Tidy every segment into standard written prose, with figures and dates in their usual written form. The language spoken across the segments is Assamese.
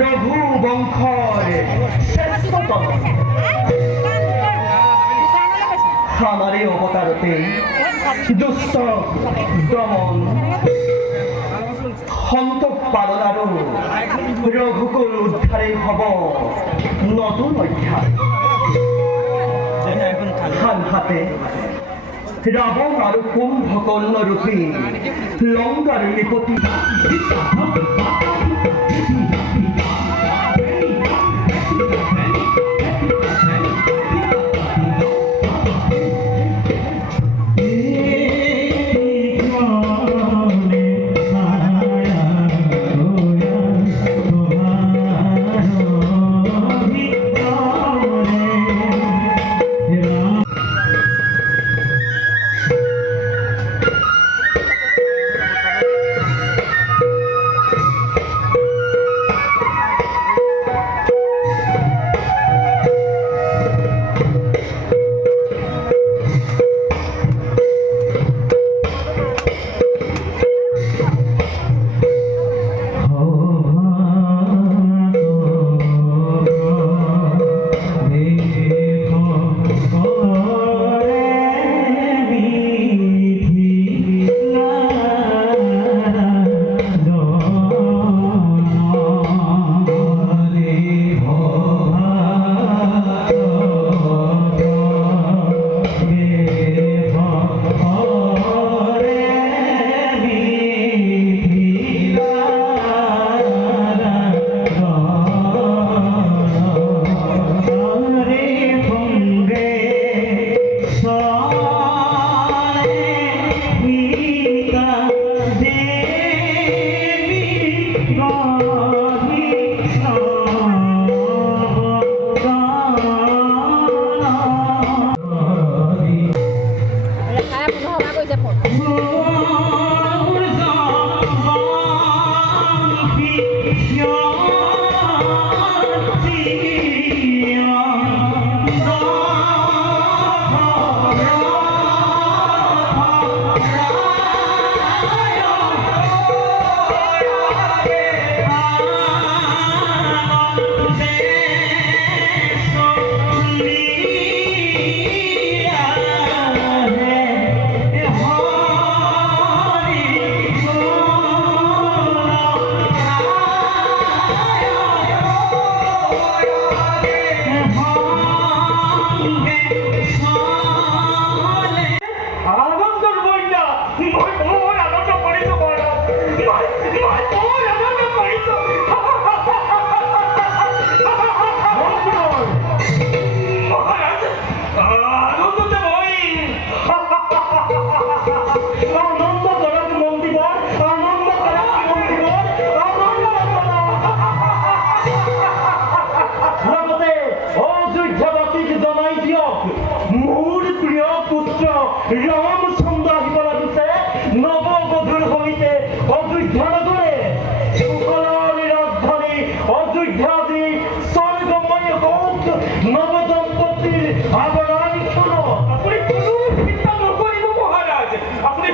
ৰঘু বংশৰ শ্ৰেষ্ঠতম আমাৰে অবতাৰতে দুষ্ট দমন সন্ত পালনাৰও ৰঘুকুল উদ্ধাৰে হব নতুন অধ্যায় হাতে ৰাবণ আৰু কুম্ভকৰ্ণ ৰূপী লংকাৰ নিপতি রাম সন্ধ্যা হিবলা দিতে নববধূর হইতে অযোধ্যা নগরে সুকলার রাজধানী অযোধ্যাদি স্বর্গময় হোক নবদম্পতির আবরানি শোনো। আপনি কোনো চিন্তা নকরিব মহারাজ, আপনি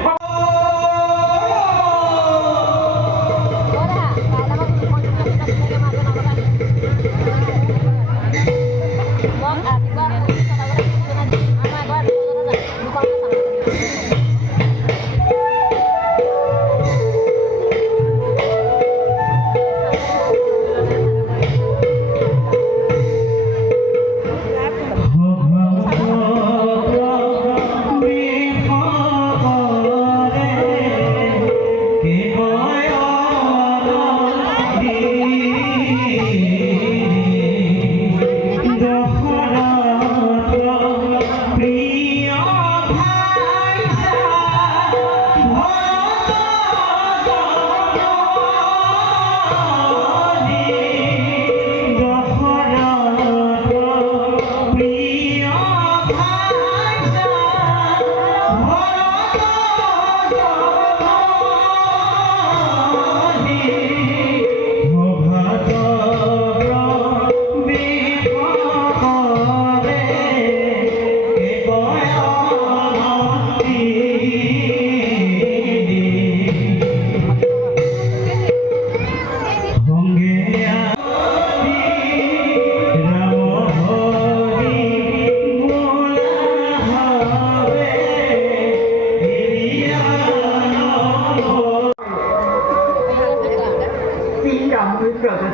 my brother,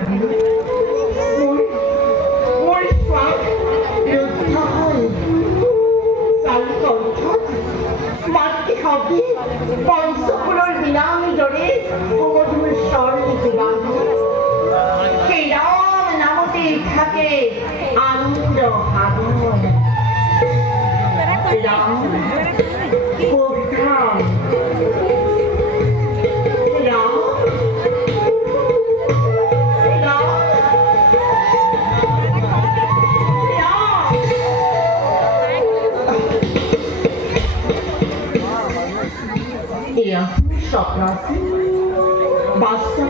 মোৰ স্বাদ ৰক্ষা হয় চাৰি কণ্ঠত মাতৃ শব্দী পঞ্চফুলৰ বিনামী দৰে সুমধুৰ স্বৰ লিখি গান্ধী সেই ৰাম নামতে থাকে আনন্দ সাগৰ Ram পবিত্ৰাম Iya, soprasi, basta,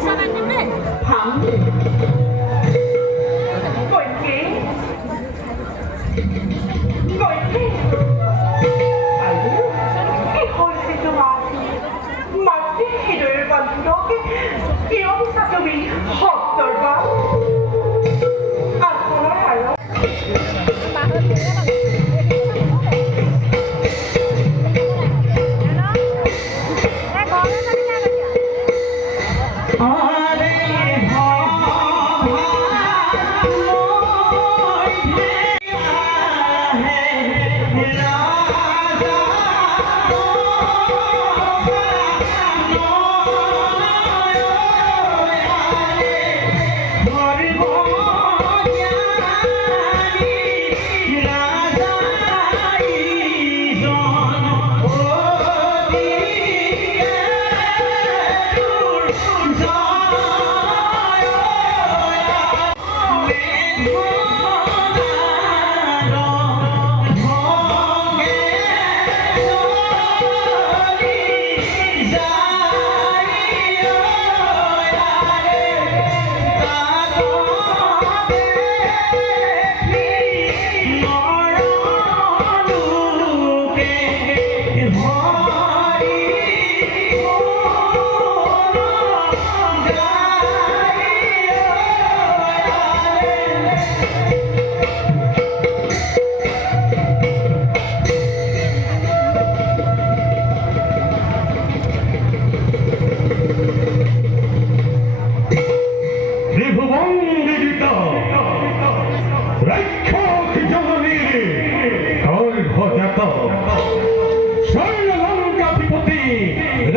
ham, goike, ayo, forse domani, matti hidoe bando che io mi sa che mi hottor ba, ancora hallo.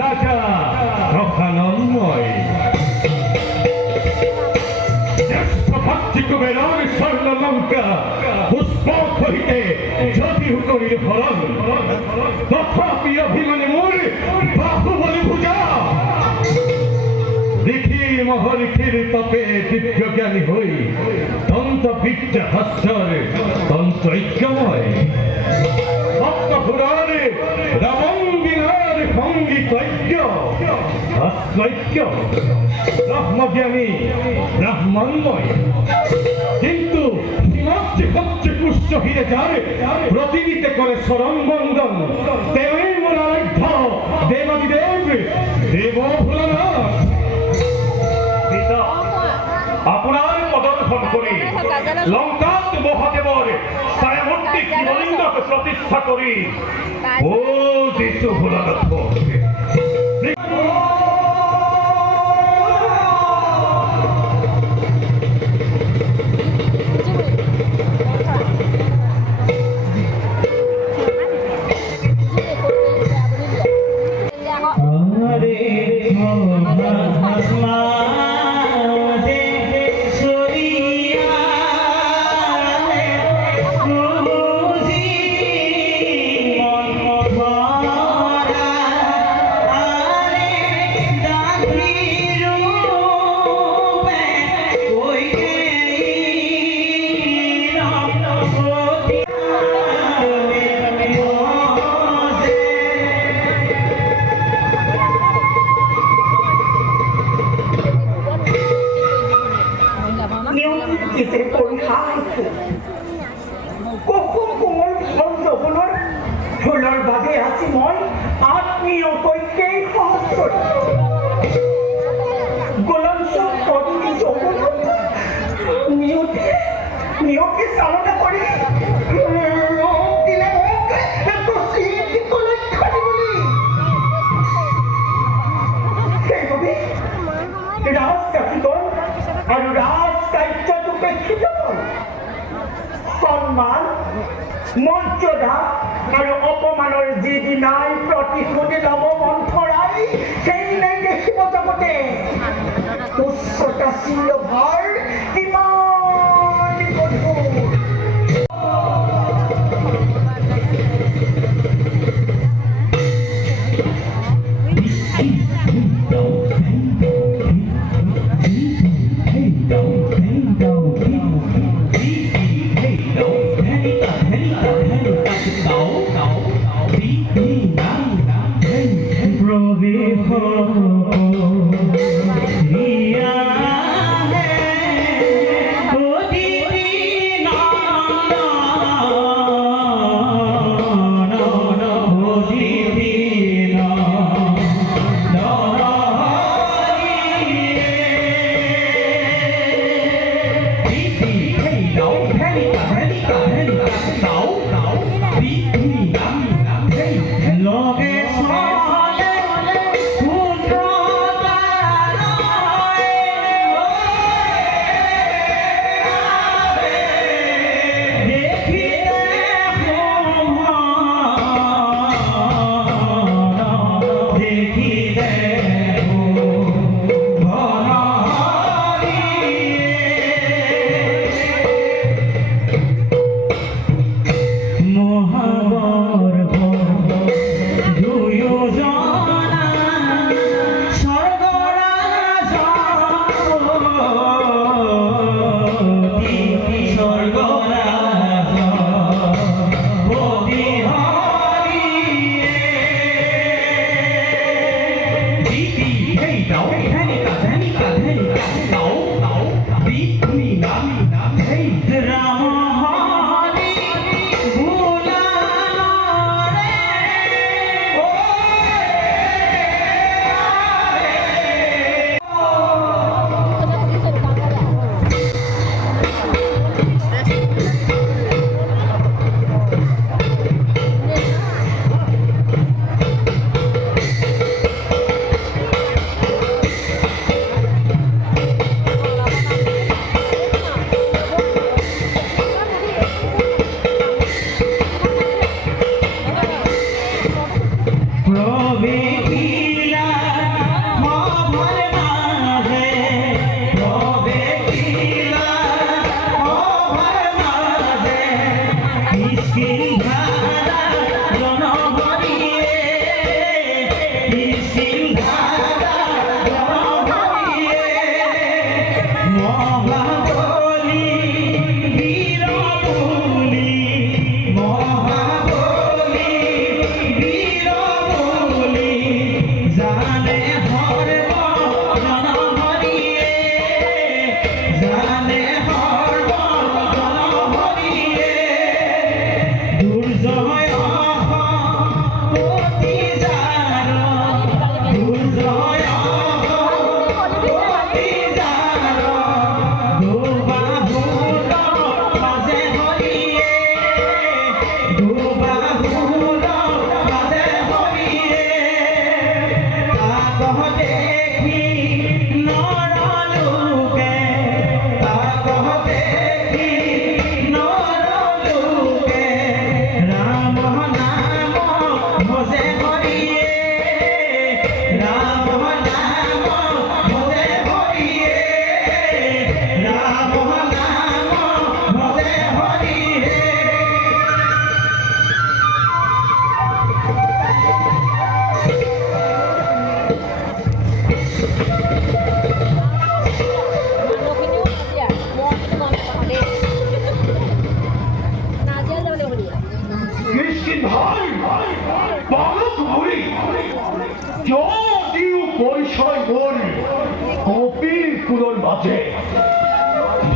রাজা রক্ষানন্দময় জ্যেষ্ঠ ভাতৃকুবেরর স্বর্ণলঙ্কা পুষ্পক হইতে যদি করিল হরণ তথাপি অভিমানে মোর বাহুবলী ভুজা লিখির মহলিখির তপে দিব্য জ্ঞানী হই দন্ত বিদ্যা ভাস্কর তন্ত্র ঐক্যময় ভক্ত পুরাণে রামঙ্গিনার সঙ্গীত ঐক্য ঐক্য ব্রহ্মজ্ঞানী ব্রাহ্মণময় কিন্তু হিমাচ্যে হচ্ছে কুষ্ঠ হিরে যারে প্রতিদিতে করে স্মরণ বন্দন দেবী মোর আরাধ্য দেবাদিদেব দেব ভোলানাথ পিতা আপনার পদর্শন করি লঙ্কাত মহাদেবর সায়মূর্তি শিবলিঙ্গকে প্রতিষ্ঠা করি ও যিশু ভোলানাথ ফুলৰ বাবে আজি মই আত্মীয় কৈকে সহজ কৰি গোলামসব পদবী যৌবন নিয়োগে চালনা কৰি দিলে সেইবাবে ৰাজকাঠিগণ হয় সন্মান মৰ্যাদা আৰু অপমানৰ যিদিনাই প্ৰতিশোধ ল'ব মন থৰাই সেইদিনাই দেখিব জগতে তুচ্ছতাশীল ভাৰ কিমান গধুৰ।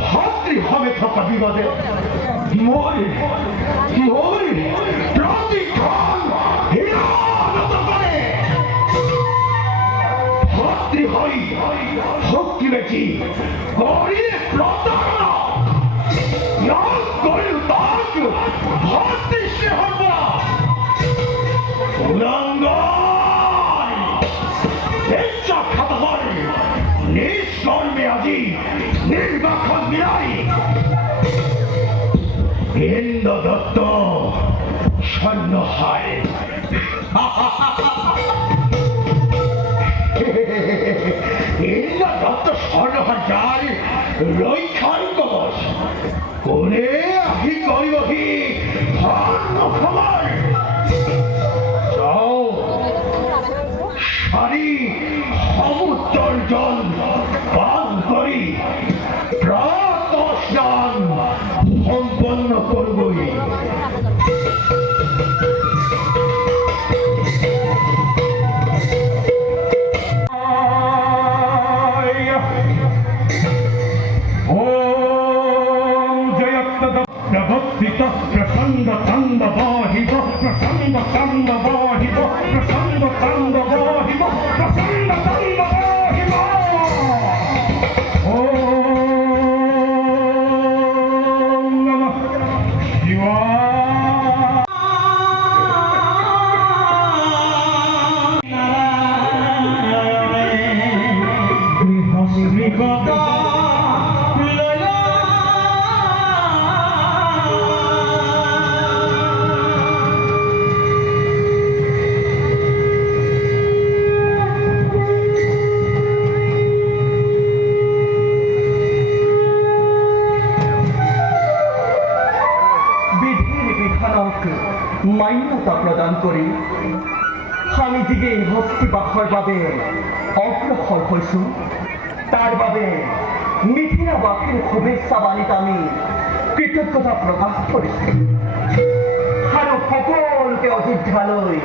ভাতৃভাবে থাকা বিবাদে মরে প্রতিক্ষণ হিরানত করে ভাতৃভাই শক্তি বেশি করি প্রতারণা ইয়াক করিল তাক ভাতৃ স্নেহরা উলঙ্ঘন ইচ্ছা খাতা হয় নিষ্কর্মে আজি নির্বাচন বিরাই ইন্দ্র দত্ত সৈন্যহার ইন্দ্র দত্ত সৈন্যহার যার রক্ষার কবচ করে আহি করিবহি খবর যাও সারি সমুদ্র জল পান করি প্রাত স্নান সম্পন্ন করবই প্রসন্ন চন্দ বাহিব প্রসন্ন চন্দ বাহিব প্রসন্ন চন্দ বাহিব প্রসন্ন চন্দ বাহিব ওম নমঃ শিবায় মান্যতা প্রদান কৰি আমি দিগে হস্তি বাসৰ বাবে অগ্ৰসৰ হৈছোঁ তাৰ বাবে মিথিলাবাসীৰ শুভেচ্ছা বাণীত আমি কৃতজ্ঞতা প্ৰকাশ কৰিছোঁ আৰু সকলোকে অযোধ্যালৈ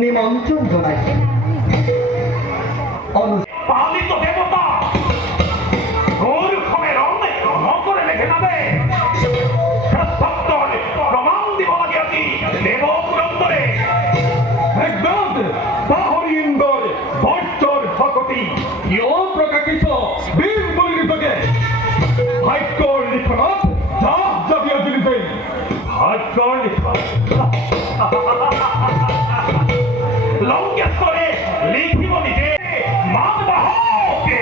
নিমন্ত্ৰণ জনাইছোঁ পালিত দেবতা গৌর খমের অনেক নকরে লেখে নাবে প্রমাণ দিব লাগে আপনি দেব পুরন্দরে একদম পাহরি ইন্দর বৈশ্বর ভকতি ইয় প্রকাশিত বীর বল্লিতকে ভাগ্যর লিখনত যা যাবিয়া জুলিছে ভাগ্যর লিখন লঙ্কেশ্বরে লিখিব নিজে মাত বাহকে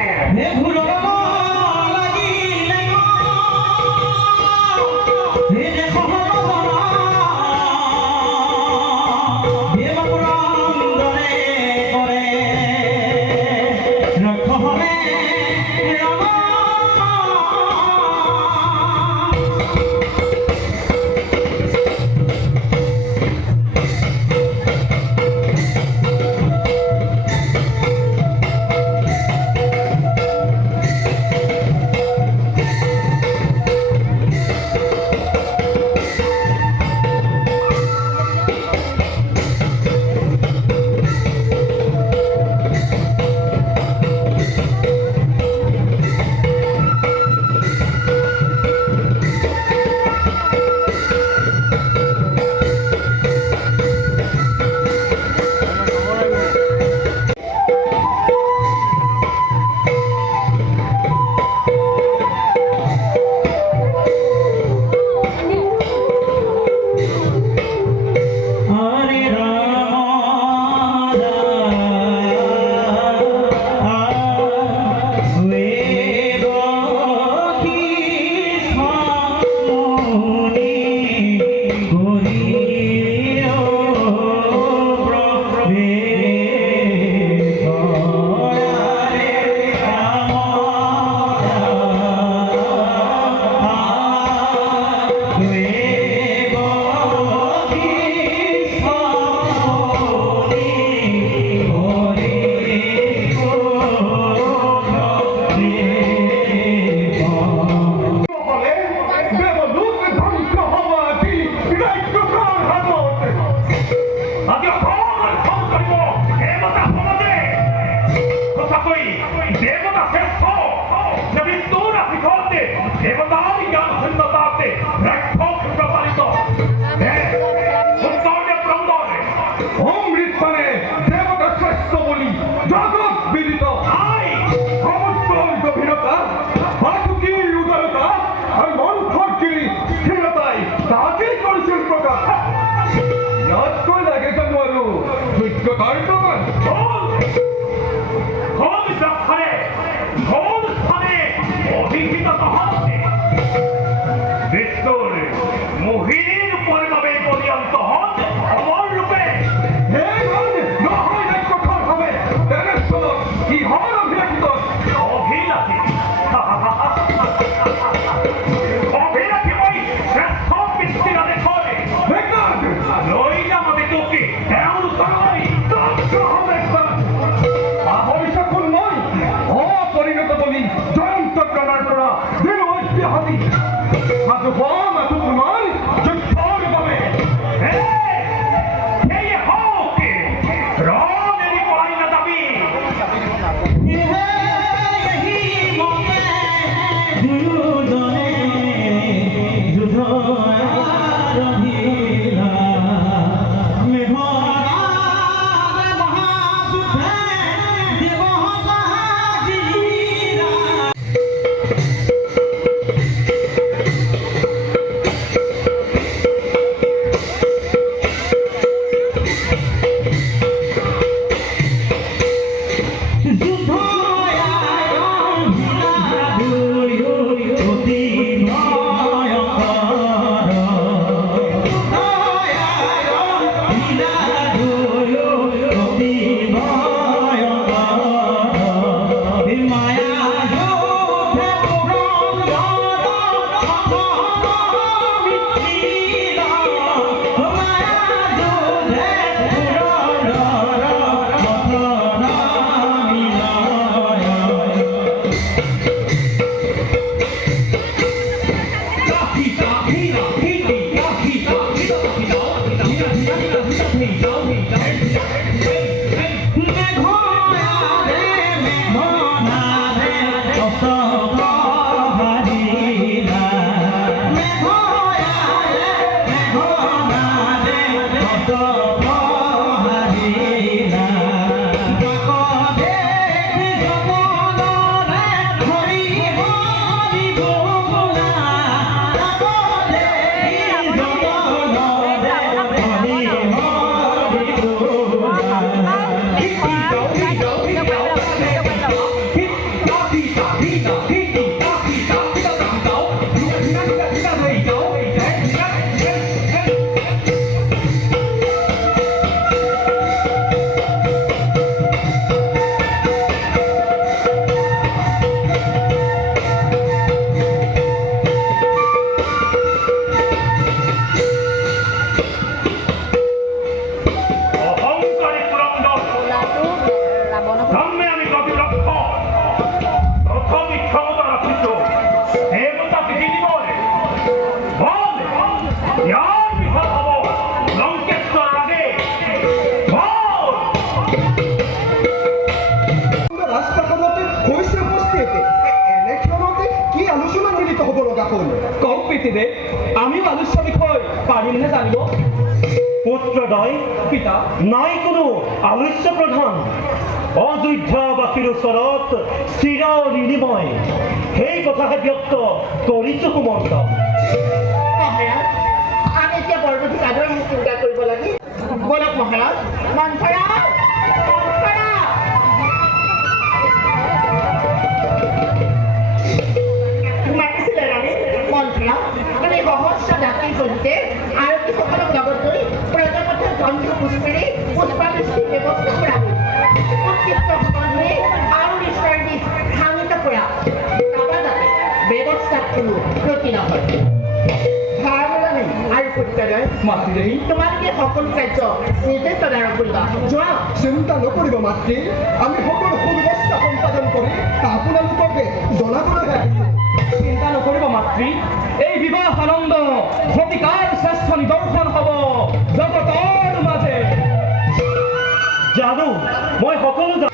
অহংকারী পুরন্দর ব্রহ্মে আমি প্রতিরক্ষ প্রথমই ক্ষমতা রাখিত দেবতা পৃথিবী বল ইয়ার বিফল হব লঙ্কেশ্বর আগে বল ৰাজপ্ৰাসাদতে হৈছে উপস্থিত এনে ক্ষণতে কি আলোচনা মিলিত হ'ব লগা হ'ল কওক পিতৃদেৱ আমিও আলোচ্য বিষয় পাৰিমনে জানিব পুত্ৰদ্বয় পিতা নাই কোনো আলোচ্য প্ৰধান অযোধ্যাবাসীৰ ওচৰত চিৰ ঋণী সেই কথাহে ব্যক্ত কৰিছো সুমন্ত মহাৰাজ আমি এতিয়া বৰগতিক আদৰি চিন্তা কৰিব লাগে বলক মহাৰাজ মন্থৰা মন্থৰা মাতিছিলে ৰাণী মন্থৰা মানে সহস্ৰ জাতিৰ সৈতে আৰক্ষীসকলক লগত লৈ প্ৰজাপথে গন্ধ পুষ্পেৰে পুষ্পাবৃষ্টিৰ ব্যৱস্থা কৰা হ'ল উৎকৃষ্ট সকলোৱে আৰু নিশ্চয় দিশ শান্ত কৰা কাবা যাতে ব্যৱস্থাত কোনো ক্ষতি নহয় ভাৰমৰণে আৰু পুত্ৰদ্বয় মাতৃদেৱী তোমালোকে সকলো কাৰ্য নিজে তদাৰক কৰিবা যোৱা চিন্তা নকৰিব মাতৃ আমি সকলো সুব্যৱস্থা সম্পাদন কৰি আপোনালোককে জনাবলৈহে আহিছোঁ চিন্তা নকৰিব মাতৃ এই বিবাহ আনন্দ শতিকাৰ শ্ৰেষ্ঠ নিদৰ্শন হ'ব জগতৰ মাজে জানো মই সকলো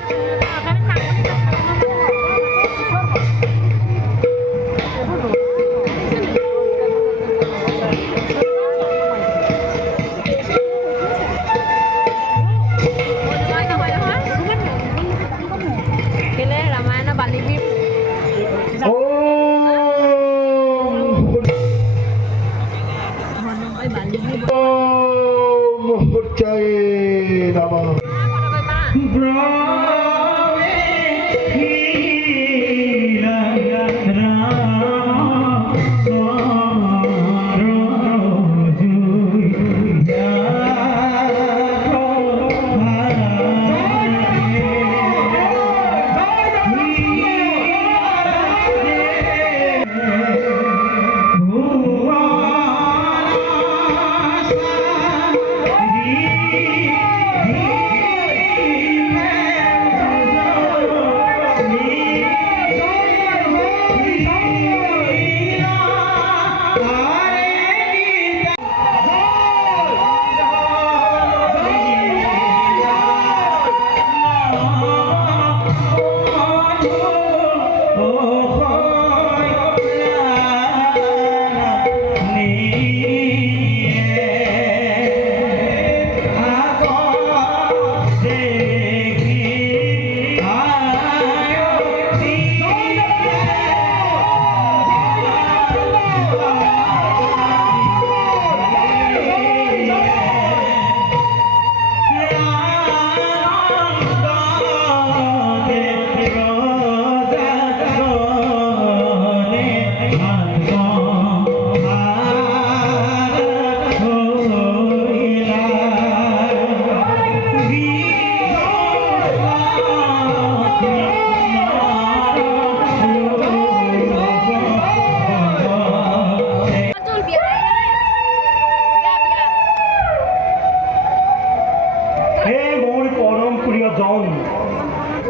रामायण बालिबीर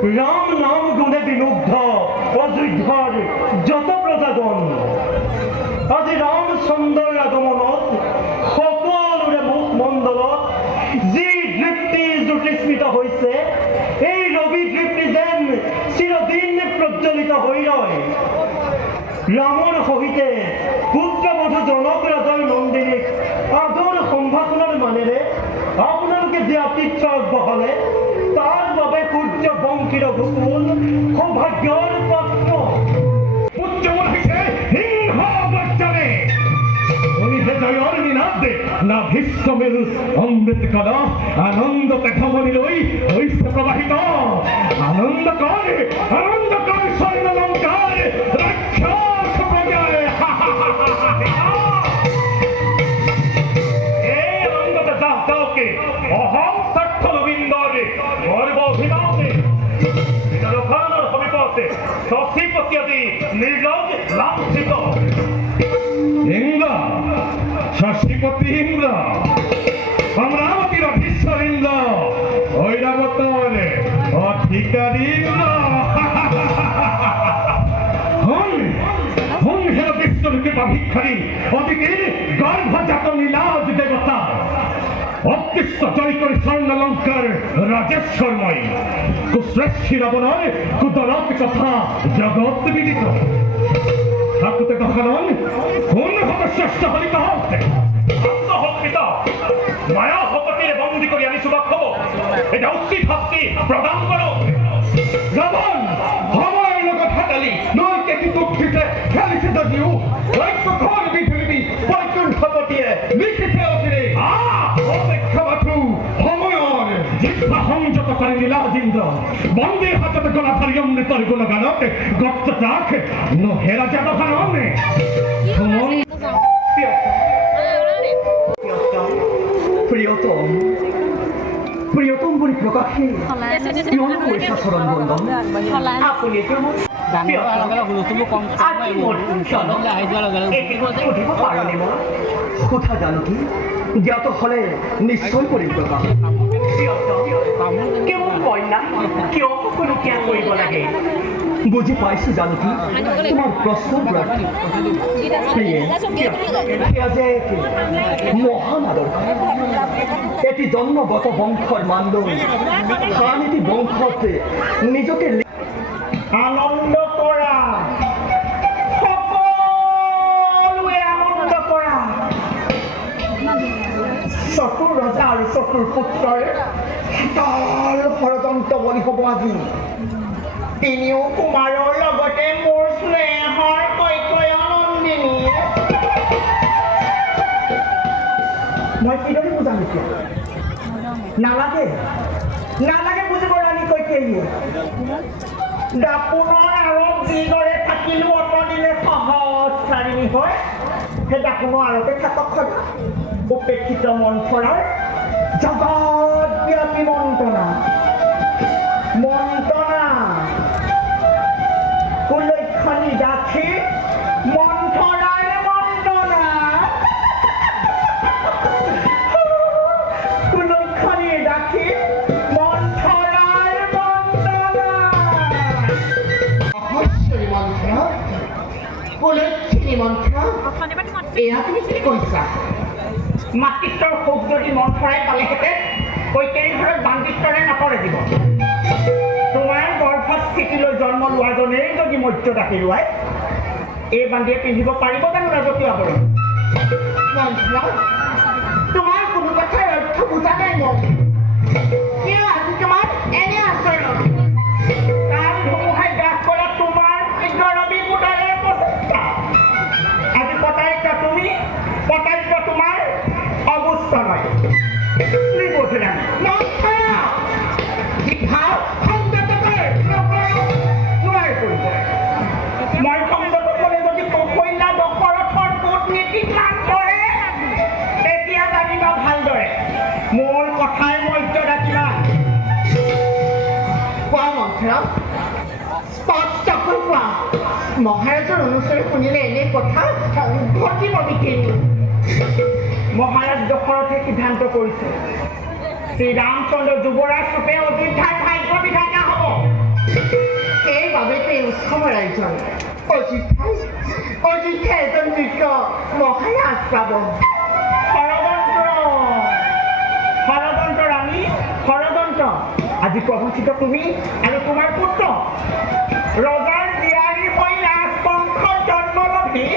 ৰাম নাম গুণে বিমুগ্ধ অযোধ্যাৰ যত প্ৰজাগণ আজি ৰামচন্দ্ৰৰ আগমনত সকলোৰে মুখমণ্ডলত যি দৃপ্তি জ্যোতিস্মিত হৈছে এই ৰবি দৃপ্তি যেন চিৰদিন প্ৰজ্বলিত হৈ ৰয় ৰামৰ সহিতে পুত্ৰবধূ জনক ৰাজাৰ নন্দিনীক আদৰ সম্ভাষণৰ মানেৰে আপোনালোকে যে আতিথ্য আগবঢ়ালে তাৰ বাবে সূৰ্য বংশীৰ গোকুল সৌভাগ্যৰ পাত্ৰ উচ্চমহিষে সিংহ গর্জনে উনিশে জয়র নিনাদে না ভীষ্ম মেরু অমৃত কল আনন্দ পেঠমনি লই হইছে প্রবাহিত আনন্দ কর স্বর্ণ লঙ্কার শশীপতি আদি নির্লজ লাঞ্ছিত। ইন্দ্র, শশীপতি ইন্দ্র, অমরাবতীর অধীশ্বর ইন্দ্র, ঐরাবতর অধিকারী ইন্দ্র। হুম হেল বিশ্বরূপে ভিক্ষারী, অদিকে গর্ভজাত নীলাজ দেবতা, অদৃষ্ট জয় করে স্বর্ণালঙ্কার রাজেশ্বরময়, কুশ্রেষ্ঠী রাবণর কুদরত কথা জগৎ বিদিত। ঠাকুতে কখনন কোন হত শ্রেষ্ঠ হলিত হতে আত্মহত্রিত মায়া হতকে বন্দী করি আমি সুবাক্ষ, এটা উচিত শাস্তি প্রদান করো। রাবণ আমার লগত হাতালি নইকে কি দুঃখিতে খেলিছে যদিও ঐক্য ঘর বিধুলি বৈকুণ্ঠপতিয়ে লিখিছে অচিরে অপেক্ষা বাথু সময়ৰ জিহ্বা সংযত কৰি নীলাজিন্দ্ৰ বন্দীৰ হাতত গলাধাৰী অমৃতৰ গুণগানত গপ্ত ৰাখ নহেৰা যাব কাৰণে প্ৰিয়তম প্ৰিয়তম বলি প্ৰকাশে কিয়নো কৰিছা চৰণ বন্দন? আপুনি সুধিব পাৰোনে মই? কথা জানো কি জ্ঞাত হলে নিশ্চয় কৰিম প্ৰকাশ। কেৱল কন্যা কিয় সকলোকীয়া কৰিব লাগে? বুজি পাইছো জানো কি তোমাৰ প্ৰশ্নৰ মহান আদৰ্শ এটি জন্মগত বংশৰ মানদণ্ড আন এটি বংশতে নিজকে আনন্দ কৰা, সকলোৱে আনন্দ কৰা। চতুৰ ৰজা আৰু চতুৰ পুত্ৰৰ শীতল ষড়যন্ত্ৰ বলি হ'ব আজি। তিনিও কুমাৰৰ লগতে মোৰ স্নেহৰ কৈকয় নন্দিনী। মই কিদৰে বুজাম এতিয়া? নালাগে নালাগে বুজিব ৰাণী কৈকেয়ীয়ে। দাপোনৰ আঁৰত যিদৰে থাকিলো অতদিনে সহস্ৰাৰিণী হৈ, সেই দাপোনৰ আঁৰতে থাকক সদা উপেক্ষিত মন্থৰাৰ জগতব্যাপী মন্ত্ৰণা। মন্ত্ৰণা কুলক্ষণী যাঠি মন্থৰাৰ মন্ত্ৰণা। কুলক্ষণী যাঠি মন্থৰাৰ মন্ত্ৰণা। অহস্যৰী মন্ত্ৰ, কুলক্ষিনী মন্ত্ৰ, এয়া তুমি কি কৈছা? মাতৃত্বৰ সুখ যদি মন্থৰাই পালেহেঁতেন কৈকেয়ীৰ ঘৰত বান্দিত্বৰে নকৰে দিব। তোমাৰ গৰ্ভস্থিতিলৈ জন্ম লোৱাজনেই যদি মৰ্যদা হেৰুৱাই, এই বান্দিয়ে পিন্ধিব পাৰিব জানো ৰাজকীয় আৱৰণ? মন্ত্ৰ, তোমাৰ কোনো কথাৰ অৰ্থ বুজা নাই মই। কিয় আজি তোমাৰ এনে আচৰণ? কাল ধুমুহাই গ্ৰাস কৰা তোমাৰ ৰবি কোটালৰ প্ৰচেষ্টা। আজি পতাইকা তুমি, পতাইকা তোমাৰ অগুষ্ট নয়। নিবোধৰা মন্ত্ৰ, জিভাৰ সংযত কৰ। নোৱাৰে কৰিব। মই সংযত কৰি যদি কৌশল্যা দশৰথৰ কূটনীতি ম্লান কৰে, তেতিয়া জানিবা ভালদৰে মোৰ কথাই মৰ্যদা কিমান। কোৱা মন্ত্ৰ, স্পষ্টকৈ কোৱা। মহাৰাজৰ অনুচৰে শুনিলে এনে কথা ঘটিব নেকি? মহাৰাজ দশৰথে সিদ্ধান্ত কৰিছে শ্ৰীৰামচন্দ্ৰ যুৱৰাজ ৰূপে অযোধ্যাৰ ভাগ্য বিধাতা হ'ব। সেইবাবেতো এই উৎসৱৰ আয়োজন। অযোধ্যা এজন যোগ্য মহাৰাজ পাব। ষড়যন্ত্ৰ ৰাণী, ষড়যন্ত্ৰ। আজি প্ৰবঞ্চিত তুমি আৰু তোমাৰ পুত্ৰ ৰজাৰ জীয়াৰী হৈ ৰাজবংশত জন্ম লভি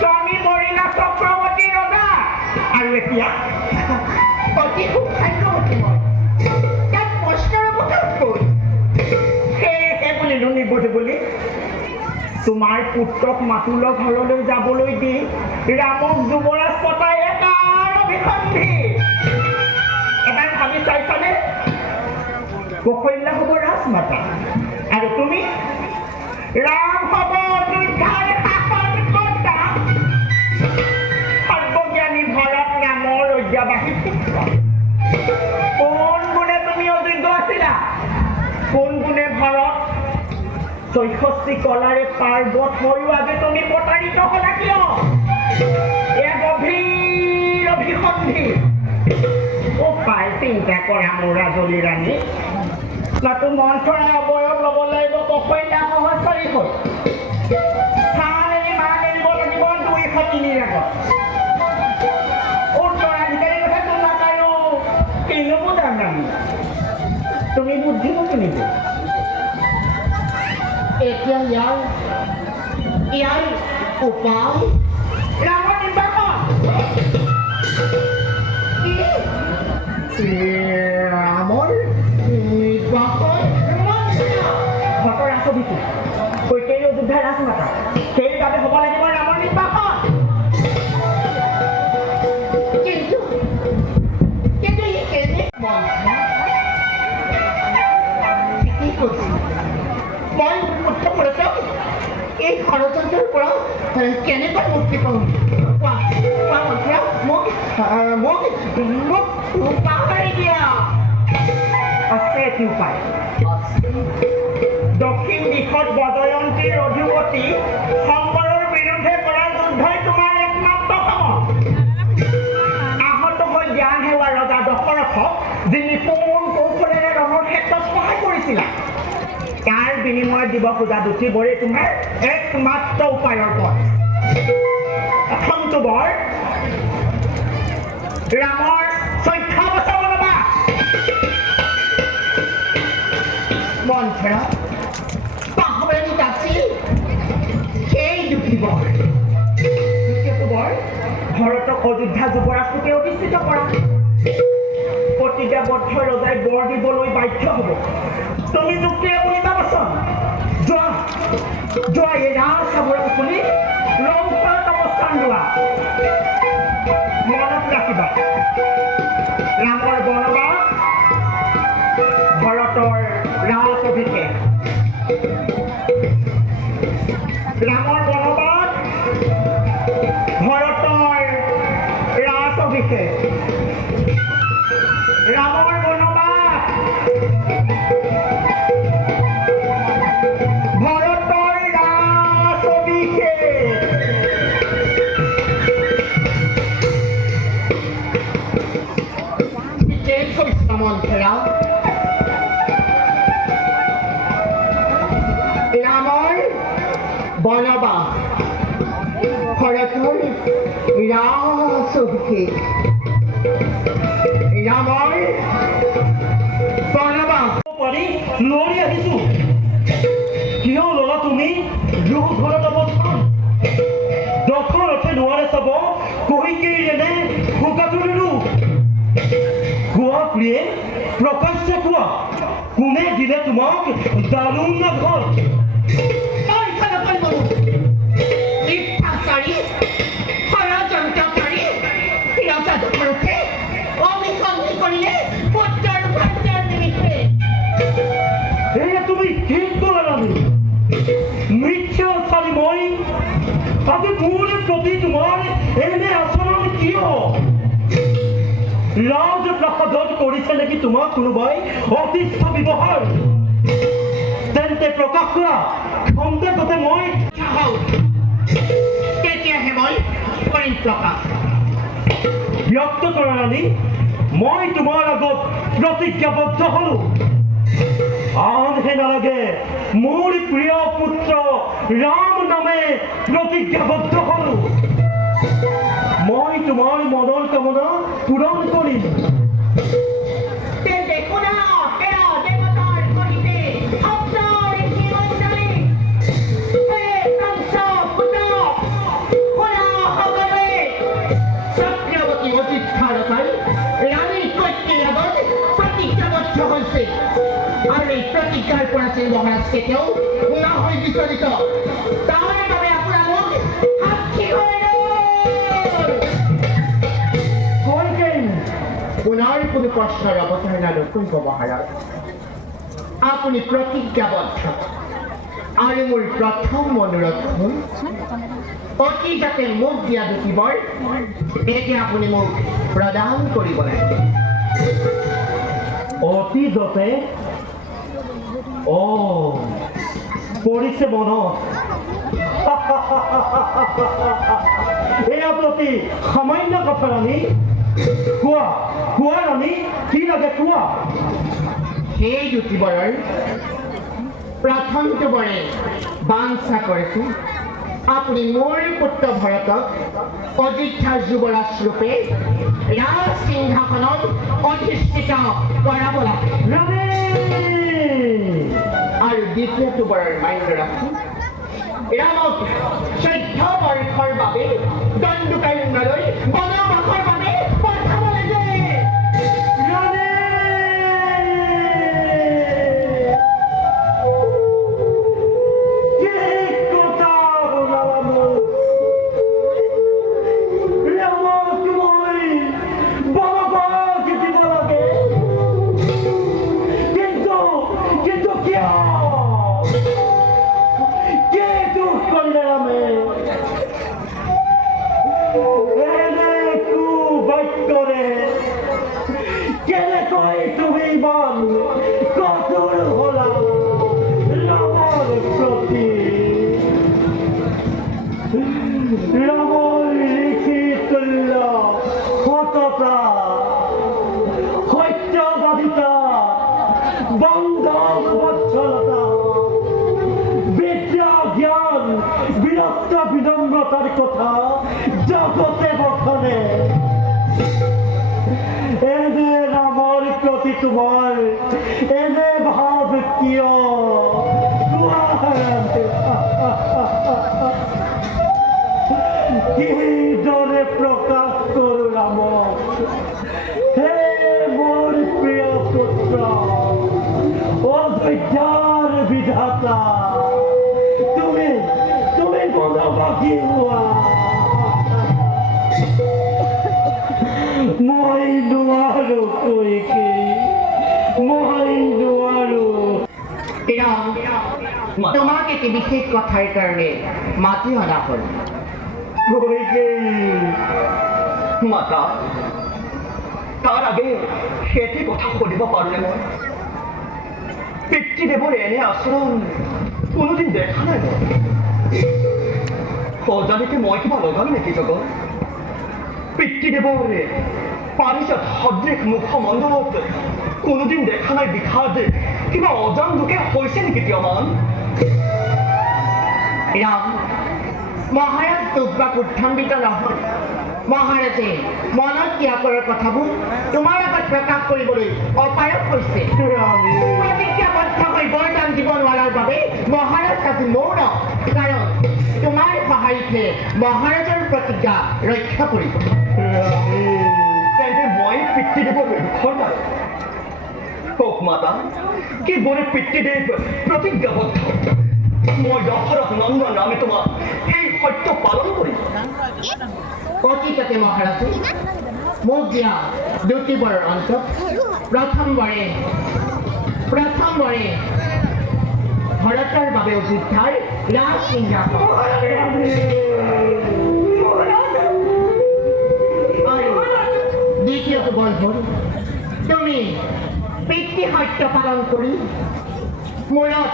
স্বামী মৰিলা চক্ৰৱৰ্তী ৰজা, আৰু এতিয়া অতি সৌভাগ্যৱতী মই। তাত প্ৰশ্নৰ অৱকাশ কৈ সেয়েহে বুলিলো নিবোধ বুলি তোমাৰ পুত্ৰক মাতুলৰ ঘৰলৈ যাবলৈ দি ৰামক যুৱৰাজ পতাই এটাৰ অভিসন্ধি। এবাৰ ভাবি চাইছানে? কৌশল্যা হ'ব ৰাজমাতা আৰু তুমি ৰাম হ'ব অযোধ্যাৰ শাসনকৰ্তা। সৰ্বজ্ঞানী ভৰত ৰামৰ অজ্ঞাবাহী পুত্ৰ। কোন গুণে তুমি অযোগ্য আছিলা? কোন গুণে ভৰত ৬৬ কলাৰে পাৰ্বত হৈও আজি তুমি প্ৰতাৰিত হ'লা কিয়? এয়া গভীৰ অভিসন্ধি। উপায় চিন্তা কৰা মোৰ ৰাজনী ৰাণী। নাতো মন চৰাই অৱয়ব ল'ব লাগিব ককৈলা সহস্ৰী হৈ। চান এৰি মান এৰিব লাগিব ২০০ আগত। উত্তৰাধিকাৰীৰ কথাটো নাপাৰো কিনো বুজাম ৰাণী। তুমি বুদ্ধিব কিনিব। এতিয়া ইয়াৰ উপায় ৰামৰ নিৰ্বাচন ৰামৰ নিৰ্বাচন ঘটৰ আছবিটো কৈকেয়ী অযোধ্যাৰ ৰাজমাতা সেইবাবে হ'ব লাগিব ৰামৰ নিৰ্বাচন। কিন্তু ই কেনে কি কৈছে? মই উত্তৰপ্ৰদেশক এই ষড়যন্ত্ৰৰ পৰা কেনেকৈ মুক্তি পাওঁ? কোৱা মন্ত্ৰী, মোক পাহৰি দিয়া। আছে এটি উপায়। দক্ষিণ দিশত বদয়ন্তীৰ অধিপতি শংকৰৰ বিৰুদ্ধে কৰা যুদ্ধই তোমাৰ একমাত্ৰ সময়। আহত হৈ জ্ঞান হেৰুৱা ৰজা দশৰথক যি নিপুণ কৌশলেৰে ৰণৰ ক্ষেত্ৰত সহায় কৰিছিলা তাৰ বিনিময়ত দিব খোজা দুটিবোৰেই তোমাৰ একমাত্ৰ উপায়ৰ পথ। প্ৰথমটো বৰ ৰামৰ ১৪ বছৰ বনবাস। মন্ত্ৰা পাহৰি আছিল সেই দুটি বৰ। দ্বিতীয়টো বৰ ভৰতক অযোধ্যা যুৱৰাজৰূপে অধিষ্ঠিত কৰা। প্ৰতিজ্ঞাবদ্ধ ৰজাই বৰ দিবলৈ বাধ্য হ'ব। তুমি যুক্তিৰে বুলিবাবচোন। যোৱা এই ৰাজ চাবৰে শুনি লংকাত অৱস্থান লোৱা। মনত ৰাখিবা ৰামৰ বনবাস ভৰতৰ ৰাজ অভিষেক। ৰামৰ বনবাস ভৰতৰ ৰাজ অভিষেক। ৰামৰ বনবাস ভৰতৰ ৰাজ অভিষেক। ঠিকেই কৈছা মন্ত্ৰা। ৰামৰ বনবাস ভৰতৰ ৰাজ অভিষেক। ৰামৰ বনবাস পাৰি লৰি আহিছো। কিয় ল'লা তুমি দুখ ঘৰত অৱস্থান? দশৰথে নোৱাৰে চাব কৈকেয়ীৰ এনে শোকাতুলিৰো। কোৱা প্ৰিয়ে, প্ৰকাশ্যে কোৱা কোনে দিলে তোমাক দাৰুণ ঘৰ? মিথ্যাচাৰী ষড়যন্ত্ৰকাৰী ৰজা দশৰথে অভিসন্ধি কৰিলে পুত্ৰৰ ভাণ্ডাৰ নিমিত্তে। এয়া তুমি কি কৰালানি? মিথ্যাচাৰী মই? আজি মোৰ প্ৰতি তোমাৰ এনে আচৰণ কিয়? ৰাজপ্ৰাসাদত কৰিছে নেকি তোমাক কোনোবাই অতিষ্ঠ ব্যৱহাৰ? তেন্তে প্ৰকাশ কৰা খন্তেকতে মই তেতিয়াহে মই কৰিম প্ৰকাশ। ব্যক্ত কৰা ৰাণী। মই তোমাৰ আগত প্ৰতিজ্ঞাবদ্ধ হলো। আনহে নালাগে মোৰ প্ৰিয় পুত্ৰ ৰাম নামে প্ৰতিজ্ঞাবদ্ধ হলো। মই তোমাৰ মনৰ কামনা পূৰণ কৰিম। তেন্তে শুনা সেয়া দেৱতাৰ কহিতে শব্দৰ জীৱনদায়ী কংস পুত্ৰ শুনা সকলোৱে। চক্ৰৱৰ্তী অযোধ্যাৰতাই ৰাণী কৈকেয়ীৰ আগত প্ৰতিজ্ঞাবদ্ধ হৈছে আৰু এই প্ৰতিজ্ঞাৰ পৰা শ্ৰী মহাৰাজ কেতিয়াও নহয় বিচলিত। তাৰ বাবে আপোনালোক সাক্ষী হৈ পুনৰ কোনো প্ৰশ্নৰ অৱতাৰণা নকৰিব মহাৰাজ। আপুনি প্ৰতিজ্ঞাবদ্ধ আৰু মোৰ প্ৰথম অনুৰোধ হ'ল অতি যাতে মোক দিয়া দুটি বৰ এতিয়া আপুনি মোক প্ৰদান কৰিব লাগে। অতি যতে পৰিছে মনত এয়া প্ৰতি সামান্য কথা ৰাণী কোৱা কোৱা ৰাণী কি লাগে কোৱা সেই জ্যোতিবৰৰ প্ৰথমটো বৰে বাঞ্ছা কৰিছো আপুনি মোৰ পুত্ৰ ভৰতক অযোধ্যাৰ যুৱৰাজ ৰূপে ৰাজ সিংহাসনত অধিষ্ঠিত কৰাব লাগে ৰাণী আৰু দ্বিতীয়টো বৰৰ মান্য ৰাখি ৰামক 14 বৰ্ষৰ বাবে দণ্ডকাৰণ্যলৈ বনবাসৰ বাবে পঠাব লাগে তুমি ইমান কঠোর হলা রামর প্রতি রামর লিখিত সততা সত্যবাদিতা বন্ধন বৎসলতা বিদ্যা জ্ঞান বীরত্ব বিনম্রতার কথা জগতে বখানে এনে ৰামৰ প্ৰতি তোমাৰ এনে ভাৱ কিয় কিদৰে প্ৰকাশ কৰোঁ ৰামক হে মোৰ প্ৰিয় পুত্ৰ অযোধ্যাৰ বিধাতা তুমি বনবাসী হোৱা মই নোৱাৰো কৈকে মই নোৱাৰো ৰাম তোমাক এটি বিশেষ কথাৰ কাৰণে মাতি অনা হ'ল কৈকে মাতা তাৰ আগে সেটি কথা সুধিব পাৰোঁনে মই পিতৃদেৱৰ এনে আচৰণ কোনোদিন দেখা নাই মই সজানিকে মই কিবা লগালো নেকি জগত পিতৃদেৱৰ পাৰিষদ সদৃশ মুখমণ্ডলত কোনোদিন দেখা নাই বিষাদ কিবা অজান লোকে হৈছে নেকি কিয়মান ৰাম মহাৰাজ তোক উত্থাম্বিত নহয় মহাৰাজে মনত ত্যাগৰ কথাবোৰ তোমাৰ আগত প্ৰকাশ কৰিবলৈ অপাৰগ হৈছে প্ৰতিজ্ঞাবদ্ধ হৈ বৰদান দিব নোৱাৰাৰ বাবে মহাৰাজ আজি মৌন কাৰণ তোমাৰ সহায়তে মহাৰাজৰ প্ৰতিজ্ঞা ৰক্ষা কৰিব তেন্তে মই পিতৃদেৱৰ দুখৰ নাই কওক মাতা কি বৰে পিতৃদেৱ প্ৰতিজ্ঞাবদ্ধ মই দশৰথ নন্দন নামে তোমাক এই সত্য পালন কৰিম অতীততে মহাৰাজে মোক দিয়া দ্বিতীয়বাৰৰ অন্তত প্ৰথমবাৰে ভৰতৰ বাবে অযোধ্যাৰ ৰাজ সিংহাসন আৰু দ্বিতীয়টো বৰ্ষৰ তুমি পিতৃ সত্য পালন কৰি মূৰত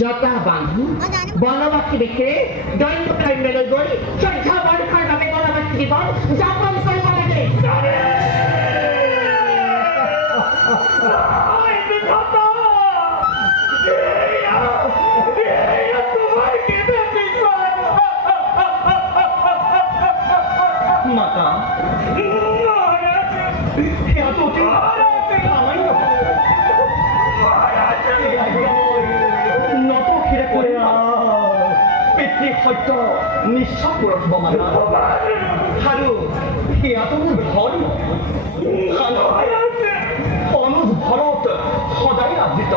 জটা বান্ধি বনবাসী বেশে দৈন্যকাৰণ্যলৈ গৈ 14 বৰ্ষৰ বাবে বনবাসী জীৱন যাপন কৰিব লাগে মাতা সেয়াতো অতি সামান্য নতশিৰে কৰি পিতৃ সত্য নিশ্চয় পূৰণ হ'ব মাতা আৰু সেয়াতো মোৰ ভয় অনুজ ভৰত সদায় আবৃত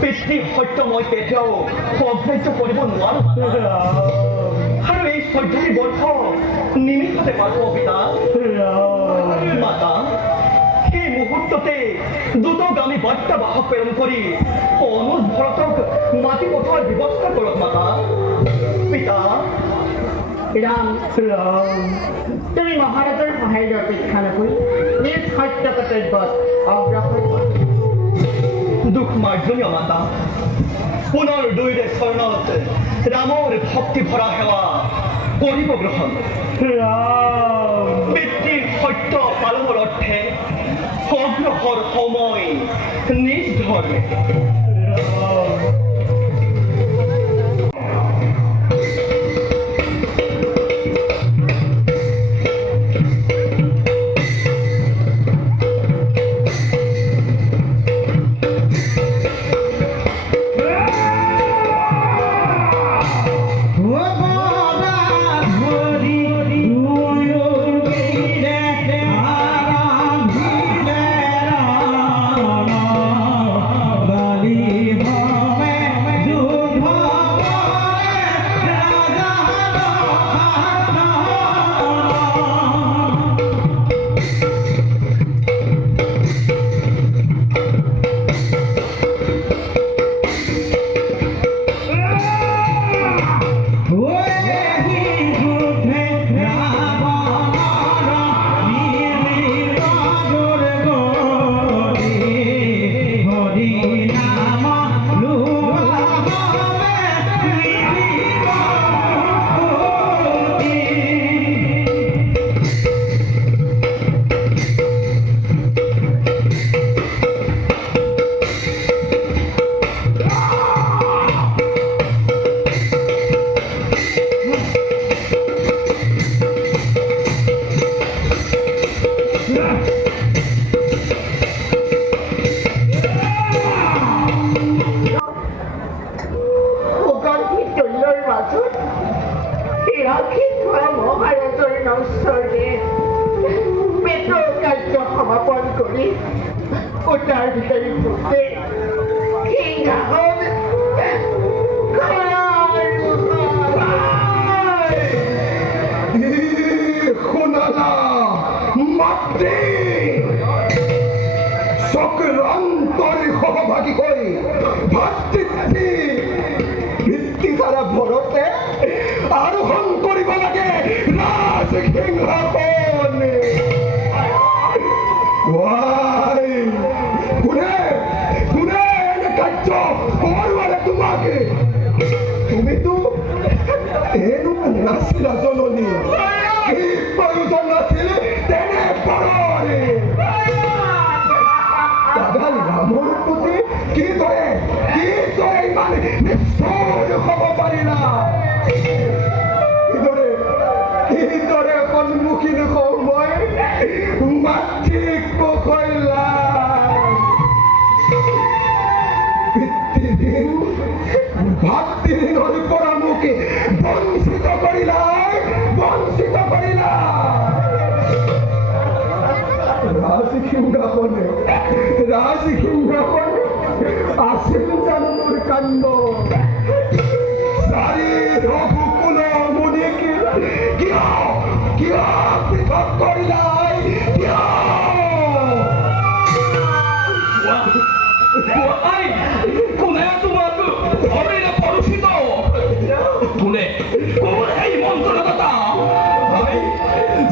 পিতৃ সত্য মই কেতিয়াও অগ্ৰাহ্য কৰিব নোৱাৰো আৰু এই 14 বৰ্ষ নিমিষতে পাৰো পিতা মাতা সেই মুহূৰ্ততে দ্ৰুতগামী বাৰ্তাবাহক প্ৰেৰণ কৰি অনুজ ভৰতক মাতি পঠোৱাৰ ব্যৱস্থা কৰক মাতা পিতা ৰাম তুমি মহাৰাজৰ সহায়ৰ অপেক্ষা নকৰি নিজ সত্য কৰ্তব্যত অগ্ৰসৰ দুখ মাৰ্জনীয় মাতা পুনৰ দুইৰে চৰণত ৰামৰ ভক্তি ভৰা সেৱা কৰিব গ্ৰহণ। ৰাম পিতৃৰ সত্য পালনৰ অৰ্থে অগ্ৰসৰ সময় নিজ ধৰ্মে। সমাপন কৰি উটাৰ বিচাৰি ফুটে সিংহাসন শুনালা মাতৃ চক্ৰান্তৰে সহভাগী হৈ ভাতৃত্বী ভিত্তি ধাৰা ভৰতে আৰোহণ কৰিব লাগে ৰাজসিংহাসন। কোনে কোনে এনে কাৰ্য কৰোৱালে তোমাকে? তুমিতো এনো নাছিলা জননী, কি প্ৰয়োজন নাছিল তেনে পৰৰে। দাদা ৰামৰ প্ৰতি কিদৰে ইমান নিশ্চয় হ'ব পাৰিলা? কিদৰে সন্মুখীন হওঁ মই মাতৃক পখলা পিতৃদিন ভাতৃদিনৰ পৰা মোক বঞ্চিত কৰিলা ৰাজসিংহাসনে আছিল জানো মোৰ কাণ্ড? চাৰি ৰঘুকুল মুনিক কিয় পৃথক কৰিলা? কোনে তোমাক ধৰিলে পৰুষিত? কোনে এই মন্ত্ৰদাতা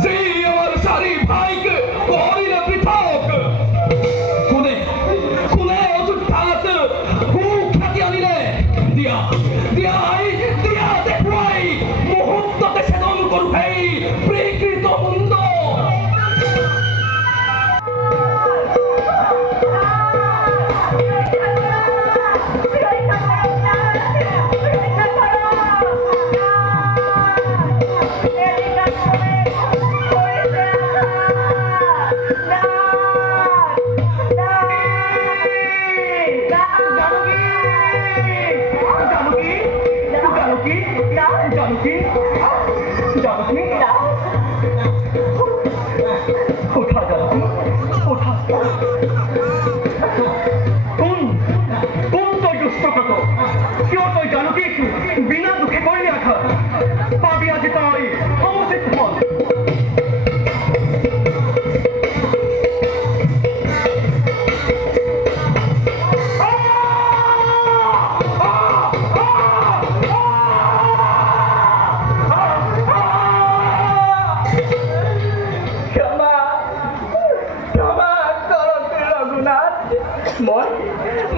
যে আমাৰ চাৰি ভাইক কৰিলে পৃথক? কোনে কোনে অযোধ্যাত সুখ্যাতি আনিলে? দিয়া দেখুৱাই মুহূৰ্ততে ছেদন কৰো সেই বিকৃত মুণ্ড। বিনা দুঃখে কৰলি আঘাত পাবি আজি তাই অমুচিত ফল।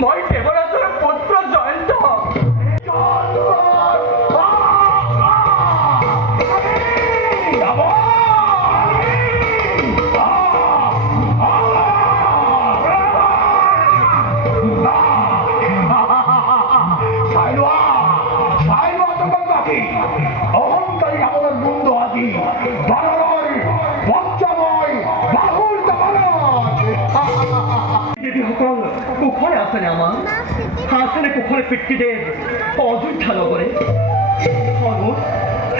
মই দেৱৰাজৰ পুত্ৰ জয়ন্ত লোৱা তখন বাকী অহংকাৰী ৰাবণেৰ মুন্ড আজি বানৰ বজ্ৰময় বাহুৰ দমনত দেৱীসকল কুশলে আছেনে আমাৰ আছেনে কুশলে পিতৃদেৱ অযোধ্যা নগৰে অনুজ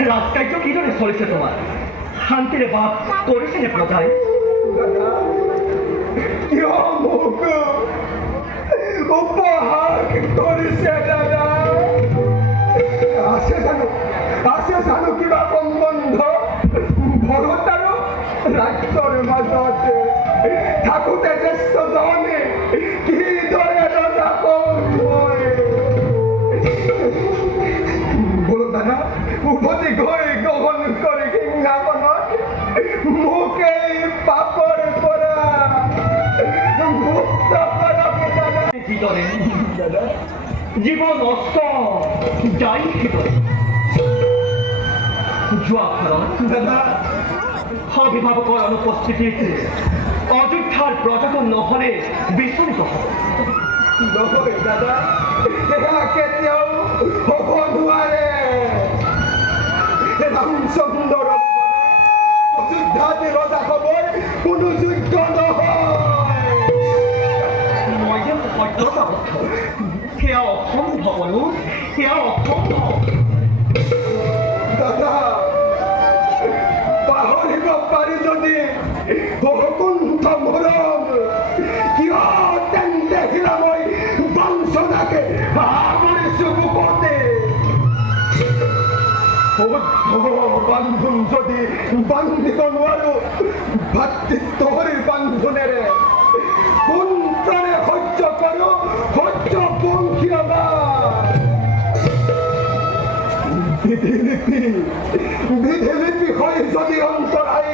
ৰাজকাৰ্য কিদৰে চলিছে তোমাৰ শান্তিৰে বাস কৰিছেনে প্ৰজাই কিয় মোক উপহাস কৰিছে দাদা আছে জানো কিবা সম্বন্ধ ভৰত আৰু ৰাজ্যৰ মাজত থাকোঁতে জ্যেষ্ঠজনে কিদৰে ৰজা মই বোলো দাদা উভতি গৈ গ্ৰহণ কৰি সিংহাসনত মোক এই পাপৰ পৰা মুক্ত কৰক দাদা যিদৰে জীৱন নষ্ট যাই সিদৰে যোৱা ভাৰত দাদা অভিভাৱকৰ অনুপস্থিতিত অযোধ্যাৰ প্ৰজাজন নহ'লে বিচলিত হ'ব নহয় দাদা এয়া কেতিয়াও হ'ব নোৱাৰে ৰামচন্দ্ৰৰ অযোধ্যাত ৰজা হ'বৰ কোনো যোগ্য নহয় মই যে সত্যতাবদ্ধ সেয়া অসম্ভৱ অনুজ সেয়া অসম্ভৱ দাদা পাহৰিব পাৰি যদি বৈকুণ্ঠ মৰম কিয় তেন্তে হীৰাময় বঞ্চনাকে আগুৰিছো বুকতে বান্ধোন যদি বান্ধিব নোৱাৰো ভাতৃত্বৰ বান্ধোনেৰে কোন প্ৰাণে সহ্য কৰো সহ্য পংখী বিধিলিপি হয় যদি অন্তৰাই